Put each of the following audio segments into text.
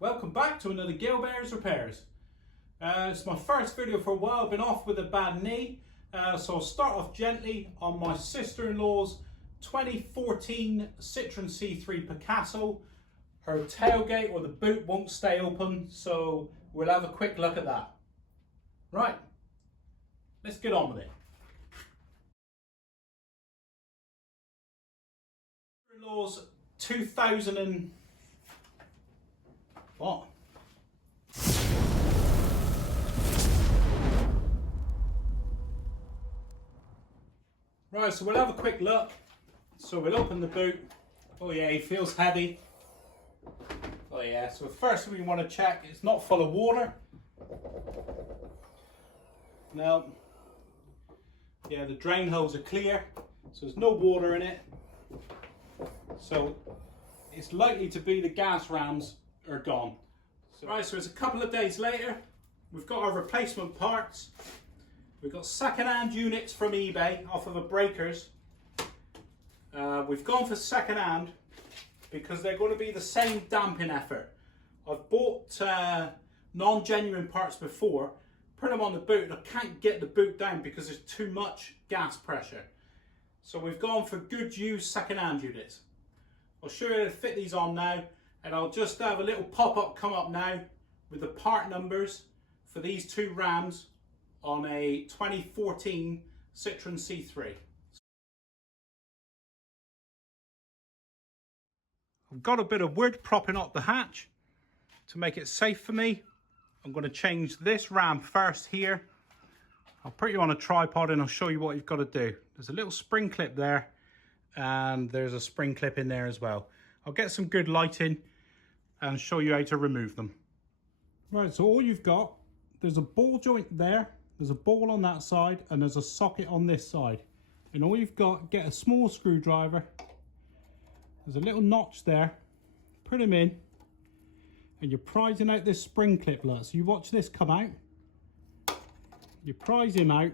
Welcome back to another Gilbert's Repairs. It's my first video for a while. I've been off with a bad knee, so I'll start off gently on my sister-in-law's 2014 Citroen C3 Picasso. Her tailgate or the boot won't stay open, so we'll have a quick look at that. Right, let's get on with it. Sister-in-law's 2000 and... what? Right, so we'll have a quick look. So we'll open the boot. Oh yeah, he feels heavy. Oh yeah, so first we want to check it's not full of water. No. Yeah, the drain holes are clear, so there's no water in it. So it's likely to be the gas rams are gone. Right, so it's a couple of days later. We've got our replacement parts. We've got second-hand units from eBay off of a breakers. We've gone for second-hand because they're going to be the same damping effort. I've bought non-genuine parts before, put them on the boot, and I can't get the boot down because there's too much gas pressure. So we've gone for good used second-hand units. I'll show you how to fit these on now, and I'll just have a little pop-up come up now with the part numbers for these two rams on a 2014 Citroen C3. I've got a bit of wood propping up the hatch to make it safe for me. I'm going to change this ram first here. I'll put you on a tripod and I'll show you what you've got to do. There's a little spring clip there and there's a spring clip in there as well. I'll get some good lighting and show you how to remove them. Right, so all you've got, there's a ball joint there, there's a ball on that side, and there's a socket on this side. And all you've got, get a small screwdriver, there's a little notch there, put them in, and you're prizing out this spring clip, look. So you watch this come out, you prize him out,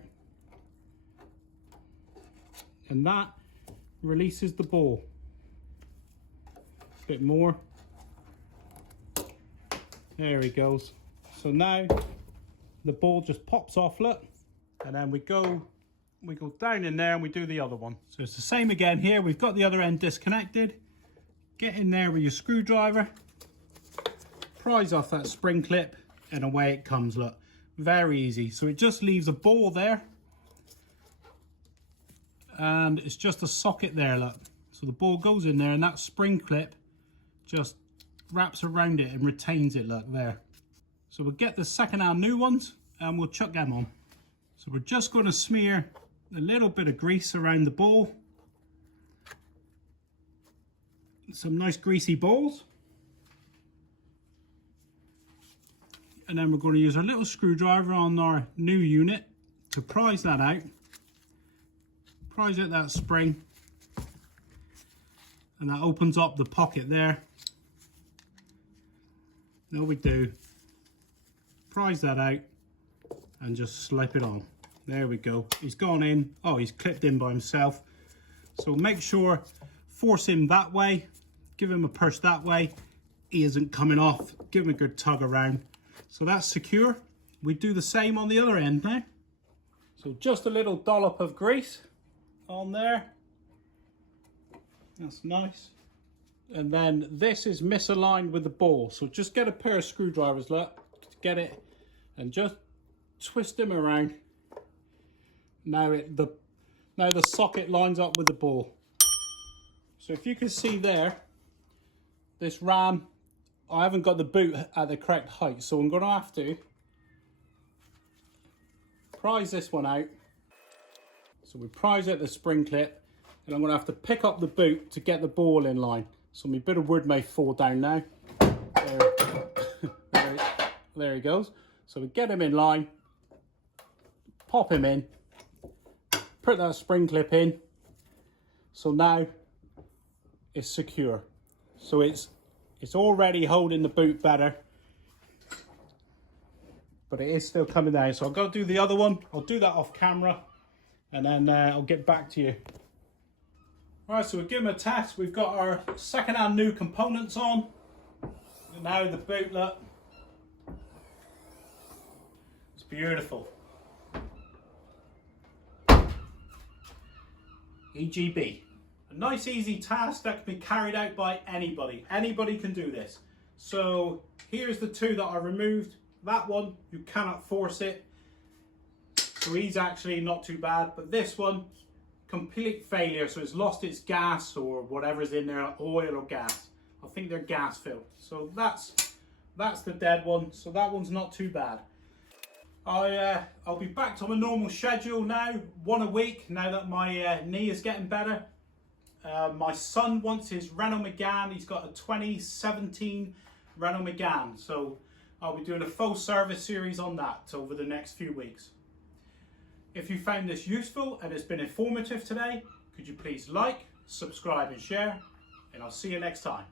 and that releases the ball. A bit more. There he goes. So now the ball just pops off, look, and then we go down in there and we do the other one. So it's the same again here. We've got the other end disconnected. Get in there with your screwdriver, prise off that spring clip, and away it comes, look. Very easy. So it just leaves a ball there, and it's just a socket there, look. So the ball goes in there and that spring clip just wraps around it and retains it, look, there. So we'll get the second-hand new ones and we'll chuck them on. So we're just going to smear a little bit of grease around the ball. Some nice greasy balls. And then we're going to use a little screwdriver on our new unit to prise that out. Prise out that spring. And that opens up the pocket there. All we do, prise that out and just slip it on. There we go. He's gone in. Oh, he's clipped in by himself. So make sure, force him that way. Give him a push that way. He isn't coming off. Give him a good tug around. So that's secure. We do the same on the other end now. So just a little dollop of grease on there. That's nice. And then this is misaligned with the ball. So just get a pair of screwdrivers, look, to get it, and just twist them around. Now the socket lines up with the ball. So if you can see there, this ram, I haven't got the boot at the correct height, so I'm going to have to prise this one out. So we prise out the spring clip, and I'm going to have to pick up the boot to get the ball in line. So my bit of wood may fall down now. There he goes. So we get him in line, pop him in, put that spring clip in. So now it's secure. So it's already holding the boot better, but it is still coming down. So I've got to do the other one. I'll do that off camera, and then I'll get back to you. Right, so we'll give them a test. We've got our second-hand new components on. now the boot, look. It's beautiful. EGB. A nice easy task that can be carried out by anybody. Anybody can do this. So here's the two that are removed. That one, you cannot force it. So he's actually not too bad, but this one, complete failure. So it's lost its gas or whatever's in there, oil or gas. I think they're gas filled. So that's the dead one. So that one's not too bad. I'll be back to my normal schedule now, one a week, now that my knee is getting better. My son wants his Renault Megane. He's got a 2017 Renault Megane. So I'll be doing a full service series on that over the next few weeks. If you found this useful and it's been informative today, could you please like, subscribe and share, and I'll see you next time.